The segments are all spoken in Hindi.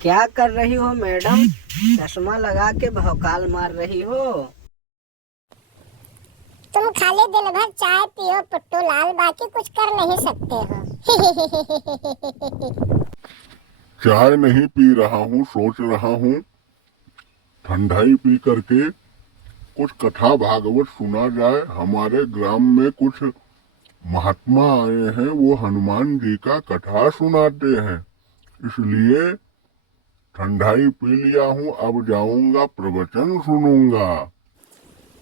क्या कर रही हो मैडम? चश्मा लगा के भौकाल मार रही हो। तुम खाली दिन भर चाय पियो पुट्टू लाल, बाकी कुछ कर नहीं सकते हो। चाय नहीं पी रहा हूँ, सोच रहा हूँ ठंडाई पी करके कुछ कथा भागवत सुना जाए। हमारे ग्राम में कुछ महात्मा आए हैं, वो हनुमान जी का कथा सुनाते हैं, इसलिए ठंडाई पी लिया हूँ। अब जाऊंगा प्रवचन सुनूंगा।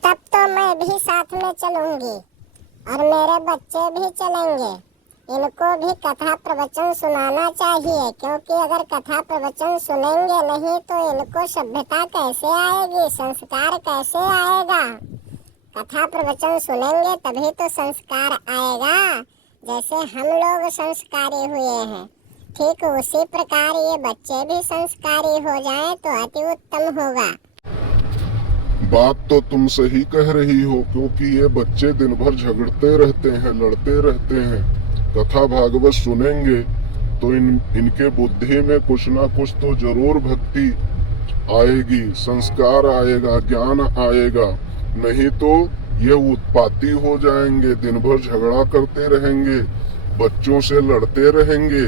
तब तो मैं भी साथ में चलूंगी और मेरे बच्चे भी चलेंगे। इनको भी कथा प्रवचन सुनाना चाहिए, क्योंकि अगर कथा प्रवचन सुनेंगे नहीं तो इनको सभ्यता कैसे आएगी, संस्कार कैसे आएगा। कथा प्रवचन सुनेंगे तभी तो संस्कार आएगा। जैसे हम लोग संस्कारी हुए हैं, ठीक उसी प्रकार ये बच्चे भी संस्कारी हो जाएं तो अति उत्तम होगा। बात तो तुम सही कह रही हो, क्योंकि ये बच्चे दिन भर झगड़ते रहते हैं, लड़ते रहते हैं। कथा भागवत सुनेंगे तो इनके बुद्धि में कुछ ना कुछ तो जरूर भक्ति आएगी, संस्कार आएगा, ज्ञान आएगा। नहीं तो ये उत्पाती हो जाएंगे, दिन भर झगड़ा करते रहेंगे, बच्चों से लड़ते रहेंगे।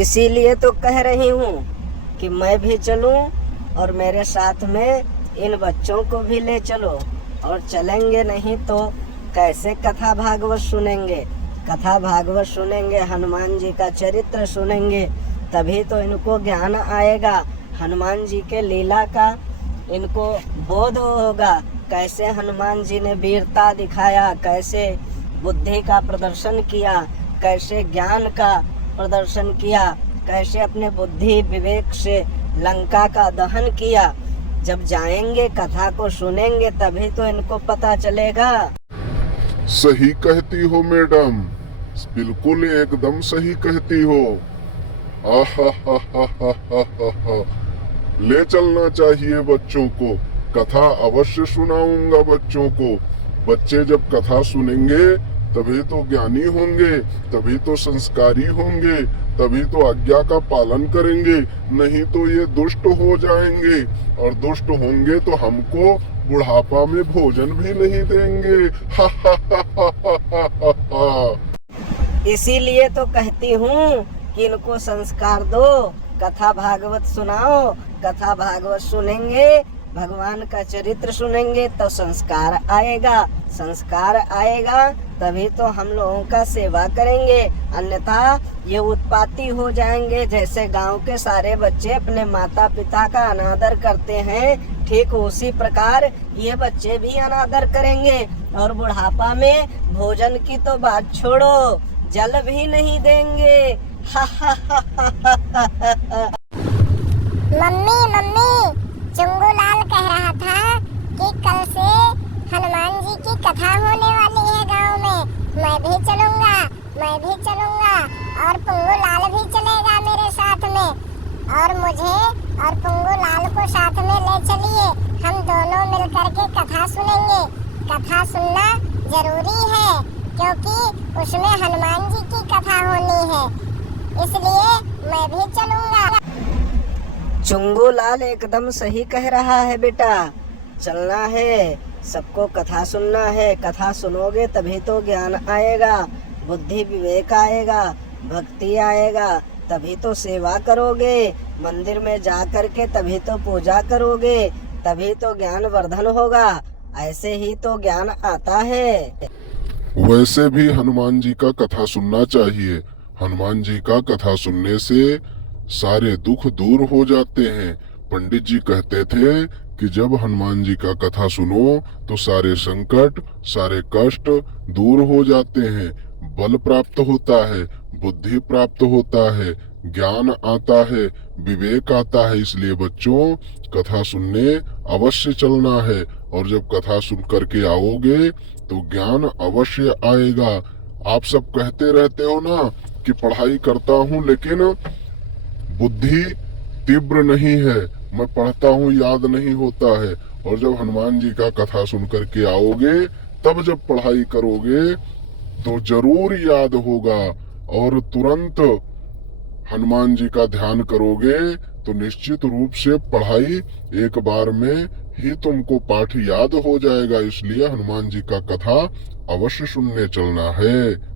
इसीलिए तो कह रही हूँ कि मैं भी चलूं और मेरे साथ में इन बच्चों को भी ले चलो। और चलेंगे नहीं तो कैसे कथा भागवत सुनेंगे? कथा भागवत सुनेंगे, हनुमान जी का चरित्र सुनेंगे, तभी तो इनको ज्ञान आएगा। हनुमान जी के लीला का इनको बोध होगा, कैसे हनुमान जी ने वीरता दिखाया, कैसे बुद्धि का प्रदर्शन किया, कैसे ज्ञान का प्रदर्शन किया, कैसे अपने बुद्धि विवेक से लंका का दहन किया। जब जाएंगे कथा को सुनेंगे तभी तो इनको पता चलेगा। सही कहती हो मैडम, बिल्कुल एकदम सही कहती हो। आहा, ले चलना चाहिए बच्चों को। कथा अवश्य सुनाऊंगा बच्चों को। बच्चे जब कथा सुनेंगे तभी तो ज्ञानी होंगे, तभी तो संस्कारी होंगे, तभी तो आज्ञा का पालन करेंगे। नहीं तो ये दुष्ट हो जाएंगे, और दुष्ट होंगे तो हमको बुढ़ापा में भोजन भी नहीं देंगे। इसीलिए तो कहती हूँ कि इनको संस्कार दो, कथा भागवत सुनाओ। कथा भागवत सुनेंगे, भगवान का चरित्र सुनेंगे तो संस्कार आएगा। संस्कार आएगा तभी तो हम लोगों का सेवा करेंगे, अन्यथा ये उत्पाती हो जाएंगे। जैसे गांव के सारे बच्चे अपने माता पिता का अनादर करते हैं, ठीक उसी प्रकार ये बच्चे भी अनादर करेंगे। और बुढ़ापा में भोजन की तो बात छोड़ो, जल भी नहीं देंगे। मम्मी मम्मी, चुंगू लाल कह रहा था कि कल से हनुमान जी की कथा होने वाली है गांव में। मैं भी चलूंगा, मैं भी चलूंगा, और पुंगू लाल भी चलेगा मेरे साथ में। और मुझे और पुंगू लाल को साथ में ले चलिए, हम दोनों मिलकर के कथा सुनेंगे। कथा सुनना जरूरी है, क्योंकि उसमें हनुमान जी की कथा होनी है, इसलिए मैं भी चलूंगा। चुंगू लाल एकदम सही कह रहा है बेटा, चलना है, सबको कथा सुनना है। कथा सुनोगे तभी तो ज्ञान आएगा, बुद्धि विवेक आएगा, भक्ति आएगा, तभी तो सेवा करोगे। मंदिर में जा करके तभी तो पूजा करोगे, तभी तो ज्ञान वर्धन होगा। ऐसे ही तो ज्ञान आता है। वैसे भी हनुमान जी का कथा सुनना चाहिए। हनुमान जी का कथा सुनने से सारे दुख दूर हो जाते हैं। पंडित जी कहते थे कि जब हनुमान जी का कथा सुनो तो सारे संकट, सारे कष्ट दूर हो जाते हैं, बल प्राप्त होता है, बुद्धि प्राप्त होता है, ज्ञान आता है, विवेक आता है। इसलिए बच्चों, कथा सुनने अवश्य चलना है, और जब कथा सुन करके आओगे तो ज्ञान अवश्य आएगा। आप सब कहते रहते हो ना कि पढ़ाई करता हूँ लेकिन बुद्धि तीव्र नहीं है, मैं पढ़ता हूँ याद नहीं होता है। और जब हनुमान जी का कथा सुन करके आओगे, तब जब पढ़ाई करोगे तो जरूर याद होगा और तुरंत हनुमान जी का ध्यान करोगे तो निश्चित रूप से पढ़ाई एक बार में ही तुमको पाठ याद हो जाएगा। इसलिए हनुमान जी का कथा अवश्य सुनने चलना है।